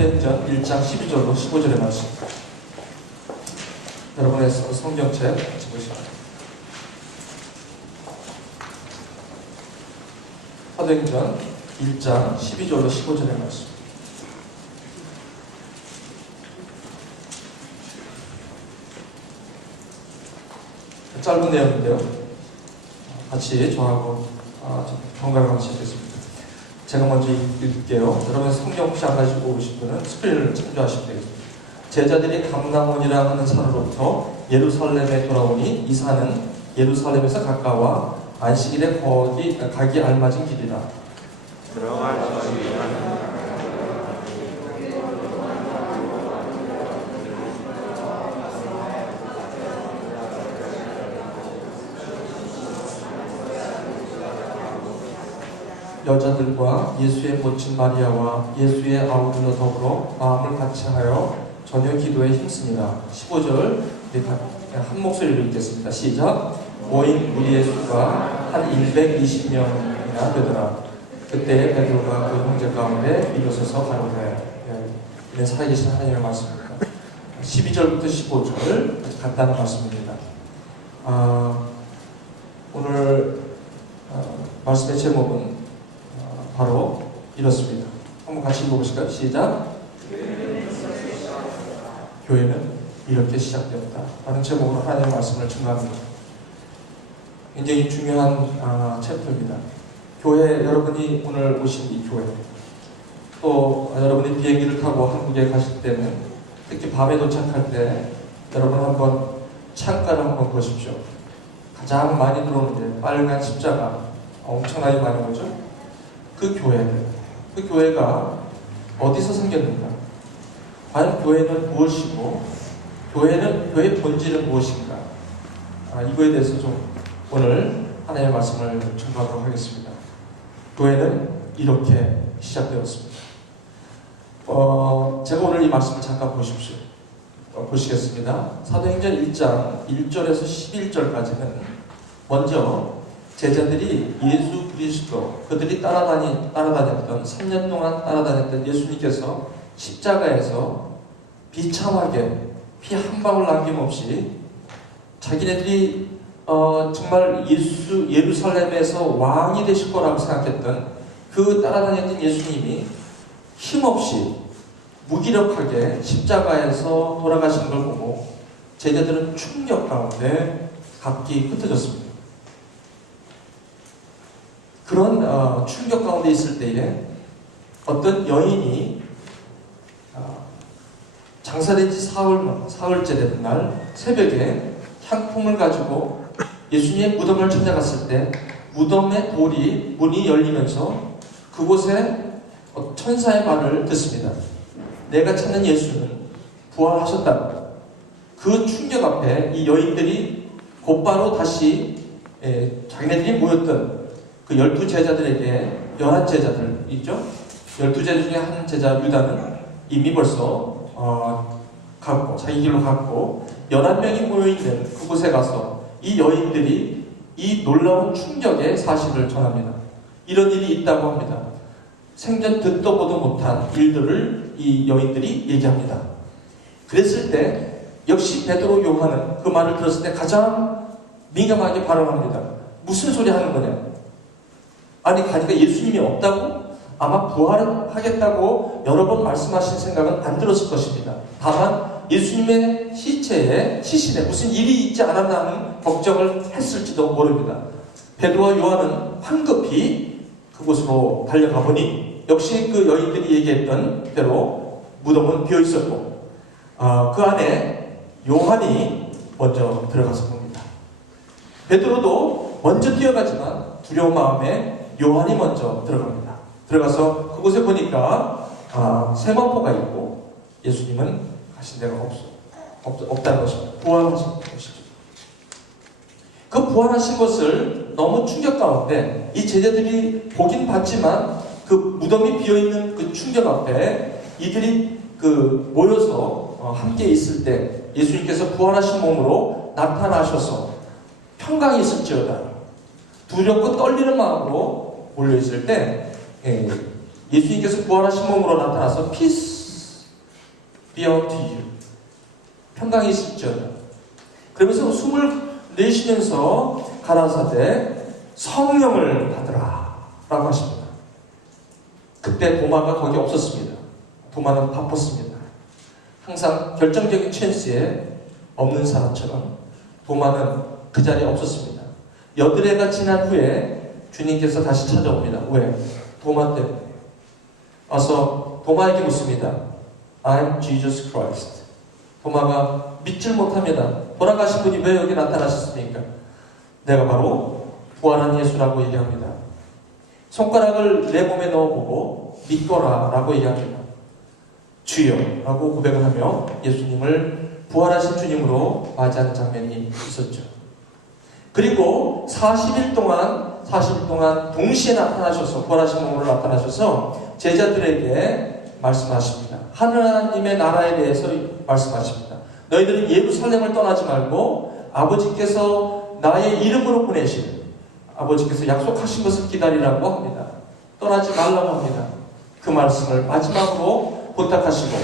사도행전 1장 12절로 15절의 말씀. 여러분의 성경책 집으시면 사도행전 1장 12절로 15절의 말씀. 짧은 내용인데요. 같이 저하고 번갈아 같이 읽겠습니다. 제가 먼저 읽을게요. 여러분 성경 혹시 안 가지고 오신 분은 스크린을 참조하시면 되겠습니다. 제자들이 감람원이라 하는 산으로부터 예루살렘에 돌아오니 이 산은 예루살렘에서 가까워 안식일에 가기 알맞은 길이라. 여자들과 예수의 모친 마리아와 예수의 아우들로 더불어 마음을 같이하여 저녁 기도에 힘쓰니라. 15절 한 목소리로 읽겠습니다. 시작. 모인 무리의 수가 한 120명이나 되더라. 그때 베드로가 그 형제 가운데 일어서서 가로되. 살아계신 하나님의 말씀입니다. 12절부터 15절 간단한 말씀입니다. 오늘 말씀의 제목은 바로 이렇습니다. 한번 같이 읽어보실까요? 시작. 교회는 이렇게 시작되었다 라는 제목으로 하나님의 말씀을 증거합니다. 굉장히 중요한 챕터입니다. 교회, 여러분이 오늘 오신 이 교회, 또 여러분이 비행기를 타고 한국에 가실 때는 특히 밤에 도착할 때 여러분 한번 창가를 한번 보십시오. 가장 많이 들어오는 게 빨간 십자가 엄청나게 많이 오죠. 그 교회가 어디서 생겼는가? 과연 교회는 무엇이고 교회의 본질은 무엇인가? 이거에 대해서 좀 오늘 하나님의 말씀을 전하도록 하겠습니다. 교회는 이렇게 시작되었습니다. 제가 오늘 이 말씀을 잠깐 보시겠습니다. 사도행전 1장 1절에서 11절까지는 먼저 제자들이 예수 그리스도, 그들이 따라다녔던 3년 동안 따라다녔던 예수님께서 십자가에서 비참하게 피 한 방울 남김없이 자기네들이 정말 예루살렘에서 왕이 되실 거라고 생각했던 그 따라다녔던 예수님이 힘없이 무기력하게 십자가에서 돌아가시는 걸 보고 제자들은 충격 가운데 각기 흩어졌습니다. 그런 충격 가운데 있을 때에 어떤 여인이 장사된 지 사흘째 되는 날 새벽에 향품을 가지고 예수님의 무덤을 찾아갔을 때 무덤의 문이 열리면서 그곳에 천사의 말을 듣습니다. 내가 찾는 예수는 부활하셨다. 그 충격 앞에 이 여인들이 곧바로 다시 자기네들이 모였던 그 12제자들에게 11제자들 있죠? 12제자 중에 한 제자 유다는 이미 벌써 자기 길로 갔고 11명이 모여있는 그곳에 가서 이 여인들이 이 놀라운 충격의 사실을 전합니다. 이런 일이 있다고 합니다. 생전 듣도 보도 못한 일들을 이 여인들이 얘기합니다. 그랬을 때 역시 베드로 요한은 그 말을 들었을 때 가장 민감하게 발언합니다. 무슨 소리 하는 거냐? 아니 가니까 예수님이 없다고? 아마 부활하겠다고 여러 번 말씀하신 생각은 안 들었을 것입니다. 다만 예수님의 시신에 무슨 일이 있지 않았나 하는 걱정을 했을지도 모릅니다. 베드로와 요한은 황급히 그곳으로 달려가 보니 역시 그 여인들이 얘기했던 대로 무덤은 비어 있었고 그 안에 요한이 먼저 들어가서 봅니다. 베드로도 먼저 뛰어가지만 두려운 마음에 요한이 먼저 들어갑니다. 들어가서 그곳에 보니까 세마포가 있고 예수님은 가신 데가 없다는 것입니다. 부활하신 것이죠. 그 부활하신 것을 너무 충격 가운데 이 제자들이 보긴 봤지만 그 무덤이 비어있는 그 충격 앞에 이들이 모여서 함께 있을 때 예수님께서 부활하신 몸으로 나타나셔서 평강이 있을지어다 두렵고 떨리는 마음으로 몰려있을 때 예수님께서 부활하신 몸으로 나타나서 피스 be unto you. 평강이 있을지어다. 그러면서 숨을 내쉬면서 가라사대 성령을 받으라 라고 하십니다. 그때 도마가 거기 없었습니다. 도마는 바빴습니다. 항상 결정적인 찬스에 없는 사람처럼 도마는 그 자리에 없었습니다. 여드레가 지난 후에 주님께서 다시 찾아옵니다. 왜? 도마 때문에. 와서 도마에게 묻습니다. I'm Jesus Christ. 도마가 믿질 못합니다. 돌아가신 분이 왜 여기 나타나셨습니까? 내가 바로 부활한 예수라고 얘기합니다. 손가락을 내 몸에 넣어보고 믿거라 라고 얘기합니다. 주여 라고 고백을 하며 예수님을 부활하신 주님으로 맞이하는 장면이 있었죠. 그리고 40일 동안 동시에 나타나셔서 부활하신 몸으로 나타나셔서 제자들에게 말씀하십니다. 하나님의 나라에 대해서 말씀하십니다. 너희들은 예루살렘을 떠나지 말고 아버지께서 나의 이름으로 보내신 아버지께서 약속하신 것을 기다리라고 합니다. 떠나지 말라고 합니다. 그 말씀을 마지막으로 부탁하시고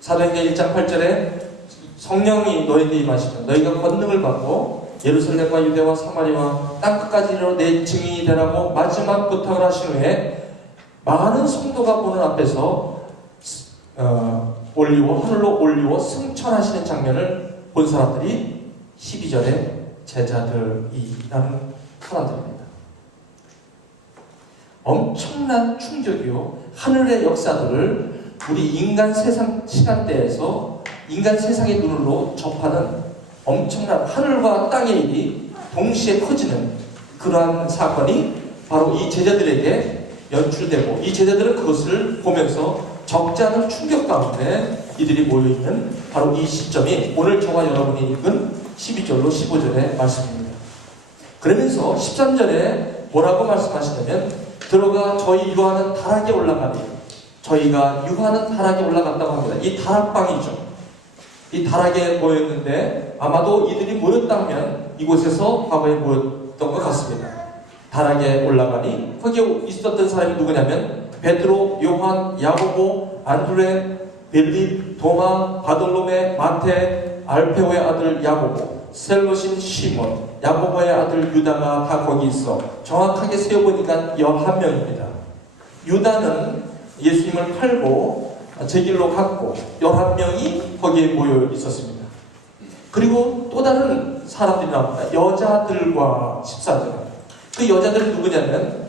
사도행전 1장 8절에 성령이 너희에게 임하시면 너희가 권능을 받고 예루살렘과 유대와 사마리아와 땅끝까지 이르러 내 증인이 되라고 마지막 부탁을 하신 후에 많은 성도가 보는 앞에서 하늘로 올리워 승천하시는 장면을 본 사람들이 12절에 제자들이라는 사람들입니다. 엄청난 충격이요. 하늘의 역사들을 우리 인간 세상 시간대에서 인간 세상의 눈으로 접하는 엄청난 하늘과 땅의 일이 동시에 커지는 그러한 사건이 바로 이 제자들에게 연출되고 이 제자들은 그것을 보면서 적지 않은 충격 가운데 이들이 모여있는 바로 이 시점이 오늘 저와 여러분이 읽은 12절로 15절의 말씀입니다. 그러면서 13절에 뭐라고 말씀하시냐면 들어가 저희 유하는 다락에 올라가니 저희가 유하는 다락에 올라갔다고 합니다. 이 다락방이죠. 이 다락에 모였는데 아마도 이들이 모였다면 이곳에서 과거에 모였던 것 같습니다. 다락에 올라가니 거기에 있었던 사람이 누구냐면 베드로, 요한, 야고보, 안드레, 빌립, 도마, 바돌로메, 마테, 알페오의 아들 야고보, 셀롯인 시몬, 야고보의 아들 유다가 다 거기 있어 정확하게 세어보니까 11명입니다. 유다는 예수님을 팔고 제 길로 갔고 11명이 거기에 모여 있었습니다. 그리고 또 다른 사람들이 나옵니다. 여자들과 14절. 그 여자들은 누구냐면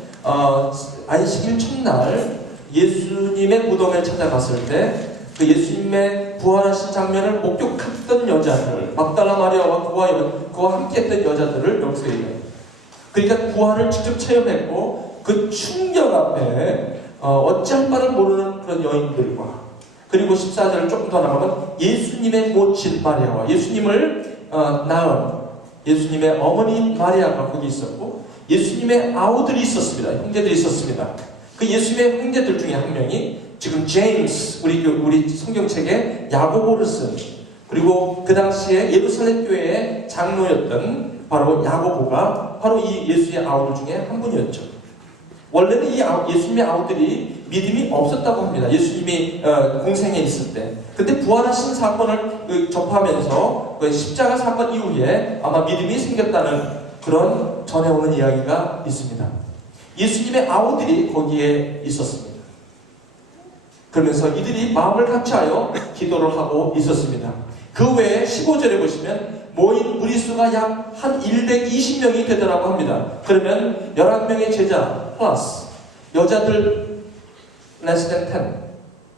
안식일 첫날 예수님의 무덤에 찾아갔을 때 그 예수님의 부활하신 장면을 목격했던 여자들, 막달라 마리아와 그와 함께했던 여자들을 여기서 얘기해요. 그러니까 부활을 직접 체험했고 그 충격 앞에 어찌할 바를 모르는 그런 여인들과 그리고 14절을 조금 더 나가면 예수님의 모친 마리아와 예수님을 낳은 예수님의 어머니 마리아가 거기 있었고 예수님의 아우들이 있었습니다. 형제들이 있었습니다. 그 예수님의 형제들 중에 한 명이 지금 제임스 우리 성경책에 야고보를 쓴 그리고 그 당시에 예루살렘 교회의 장로였던 바로 야고보가 바로 이 예수의 아우들 중에 한 분이었죠. 원래는 이 예수님의 아우들이 믿음이 없었다고 합니다. 예수님이 공생에 있을 때. 근데 부활하신 사건을 접하면서 그 십자가 사건 이후에 아마 믿음이 생겼다는 그런 전해오는 이야기가 있습니다. 예수님의 아우들이 거기에 있었습니다. 그러면서 이들이 마음을 같이하여 기도를 하고 있었습니다. 그 외에 15절에 보시면 모인 무리수가 약 한 120명이 되더라고 합니다. 그러면 11명의 제자 플러스 여자들 less than 10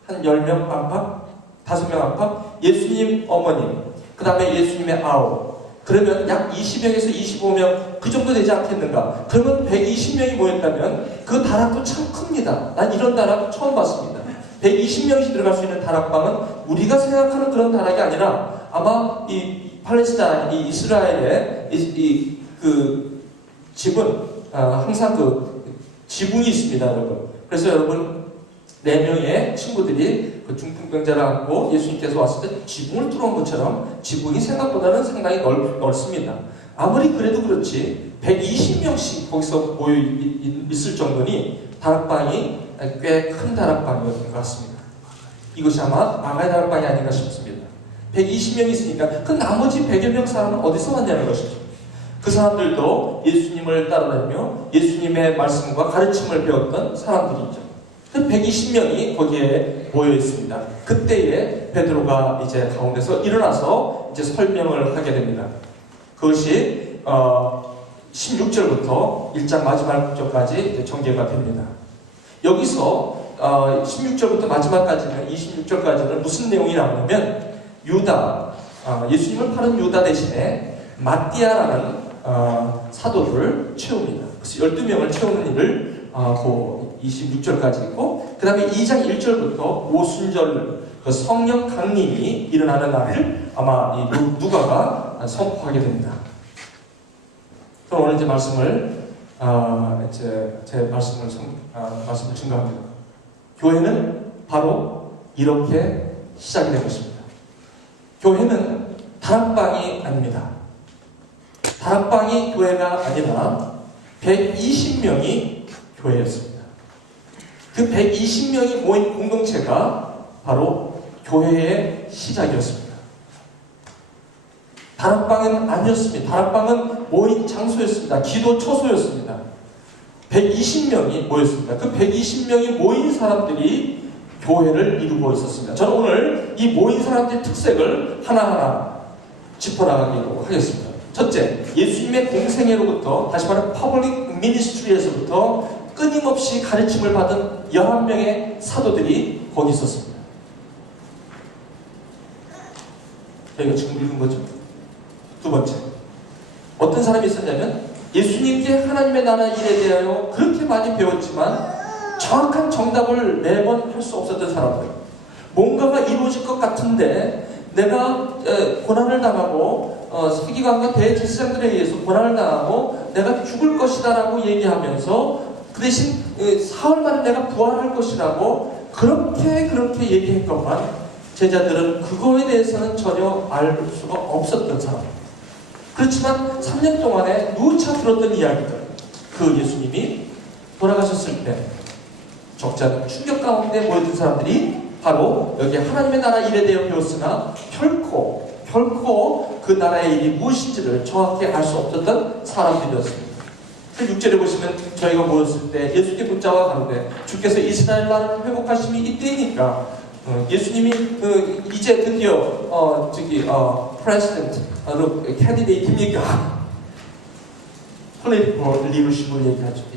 한 10명 안팎 5명 안팎 예수님 어머님 그 다음에 예수님의 아우 그러면 약 20명에서 25명 그 정도 되지 않겠는가? 그러면 120명이 모였다면 그 다락도 참 큽니다. 난 이런 다락 처음 봤습니다. 120명씩 들어갈 수 있는 다락방은 우리가 생각하는 그런 다락이 아니라 아마 이 팔레스타인, 이 이스라엘의 그 집은 항상 그 지붕이 있습니다, 여러분. 그래서 여러분 4명의 친구들이 그 중풍병자를 안고 예수님께서 왔을 때 지붕을 뚫어온 것처럼 지붕이 생각보다는 상당히 넓습니다. 아무리 그래도 그렇지 120명씩 거기서 모여 있을 정도니 다락방이 꽤 큰 다락방이었던 것 같습니다. 이것이 아마 마가의 다락방이 아닌가 싶습니다. 120명이 있으니까 그 나머지 100여 명 사람은 어디서 왔냐는 것이죠. 그 사람들도 예수님을 따라다니며 예수님의 말씀과 가르침을 배웠던 사람들이죠. 그 120명이 거기에 모여 있습니다. 그때에 베드로가 이제 가운데서 일어나서 이제 설명을 하게 됩니다. 그것이 16절부터 1장 마지막 절까지 이제 전개가 됩니다. 여기서 16절부터 마지막까지는 26절까지는 무슨 내용이 나오냐면 유다, 예수님을 파는 유다 대신에 마띠아라는 사도를 채웁니다. 그래서 12명을 채우는 일을 26절까지 있고, 그 다음에 2장 1절부터 오순절 그 성령 강림이 일어나는 날을 아마 이 누가가 선포하게 됩니다. 그럼 오늘 이제 말씀을 제 말씀을 증거합니다. 교회는 바로 이렇게 시작이 된 것입니다. 교회는 다락방이 아닙니다. 다락방이 교회가 아니라 120명이 교회였습니다. 그 120명이 모인 공동체가 바로 교회의 시작이었습니다. 다락방은 아니었습니다. 다락방은 모인 장소였습니다. 기도 처소였습니다. 120명이 모였습니다. 그 120명이 모인 사람들이 교회를 이루고 있었습니다. 저는 오늘 이 모인 사람들의 특색을 하나하나 짚어나가기로 하겠습니다. 첫째, 예수님의 공생애로부터, 다시 말하면 퍼블릭 미니스트리에서부터 끊임없이 가르침을 받은 11명의 사도들이 거기 있었습니다. 저희가 지금 읽은 거죠. 두 번째, 어떤 사람이 있었냐면 예수님께 하나님의 나라 일에 대하여 그렇게 많이 배웠지만 정확한 정답을 매번 할 수 없었던 사람들. 뭔가가 이루어질 것 같은데 내가 고난을 당하고 서기관과 대제사장들에 의해서 고난을 당하고 내가 죽을 것이다 라고 얘기하면서 그 대신 사흘 만에 내가 부활할 것이라고 그렇게 얘기했건만 제자들은 그거에 대해서는 전혀 알 수가 없었던 사람. 그렇지만 3년 동안에 누차 들었던 이야기들, 그 예수님이 돌아가셨을 때 적잖은 충격 가운데 모였던 사람들이 바로 여기 하나님의 나라 일에 대해 배웠으나 결코 그 나라의 일이 무엇인지를 정확히 알 수 없었던 사람들이었습니다. 6절에 보시면 저희가 모였을 때 예수께 묻자와 가로되 주께서 이스라엘 나라를 회복하심이 이때이니까 예수님이 이제 드디어 프레시던트 캔디데이트입니까? 폴리티컬 리더십을 얘기하죠.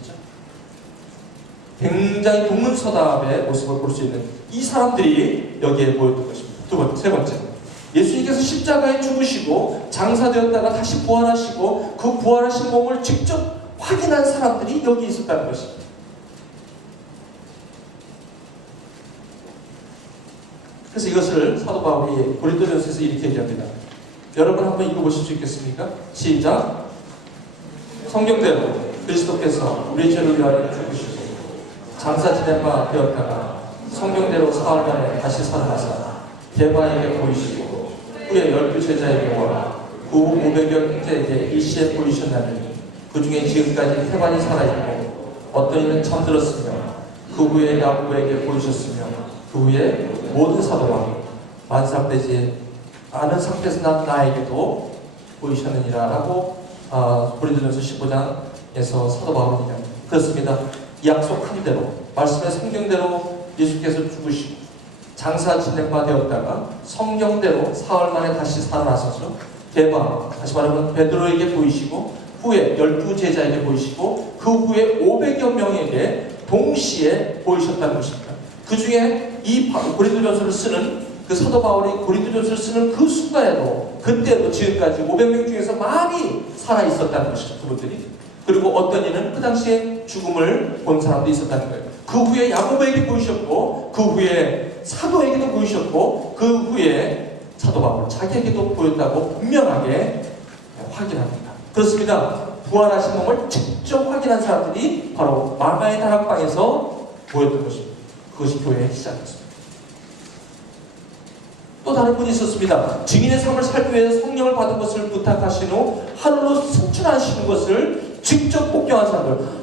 굉장히 동문서답의 모습을 볼 수 있는 이 사람들이 여기에 모였던 것입니다. 세 번째, 예수님께서 십자가에 죽으시고 장사되었다가 다시 부활하시고 그 부활하신 몸을 직접 확인한 사람들이 여기 있었다는 것입니다. 그래서 이것을 사도 바울이 고린도전서에서 이렇게 얘기합니다. 여러분 한번 읽어보실 수 있겠습니까? 시작. 성경대로 그리스도께서 우리 죄를 위하여 죽으시고 장사 지낸 바 되었다가 성경대로 사흘 만에 다시 살아나사 게바에게 보이시고 후에 12 제자에게와 그 후 500여 형제에게 일시에 보이셨나니 그 중에 지금까지 태반이 살아있고 어떤 이는 잠들었으며 그 후에 야고보에게 보이셨으며 그 후에 모든 사도와 만삭되지 않은 상태에서 난 나에게도 보이셨느니라 라고 고린도전서 15장에서 사도 바울은 얘기합니다. 그렇습니다. 약속한 대로 말씀의 성경대로 예수께서 죽으시고 장사 진행 바 되었다가 성경대로 사흘 만에 다시 살아나셔서 다시 말하면 베드로에게 보이시고 후에 12 제자에게 보이시고 그 후에 500여 명에게 동시에 보이셨다는 것입니다. 그 중에 이 고린도전서를 쓰는 그 사도 바울이 고린도전서를 쓰는 그 순간에도 그때도 지금까지 500명 중에서 많이 살아 있었다는 것이죠. 그분들이. 그리고 어떤 이는 그 당시에 죽음을 본 사람도 있었다는 거예요. 그 후에 야고보에게 보이셨고 그 후에 사도에게도 보이셨고 그 후에 사도 바울 자기에게도 보였다고 분명하게 확인합니다. 그렇습니다. 부활하신 몸을 직접 확인한 사람들이 바로 마가의 다락방에서 모였던 것입니다. 그것이 교회의 시작이었습니다. 또 다른 분이 있었습니다. 증인의 삶을 살기 위해 성령을 받은 것을 부탁하신 후 하늘로 승천하시는 것을 직접 목격한 사람들.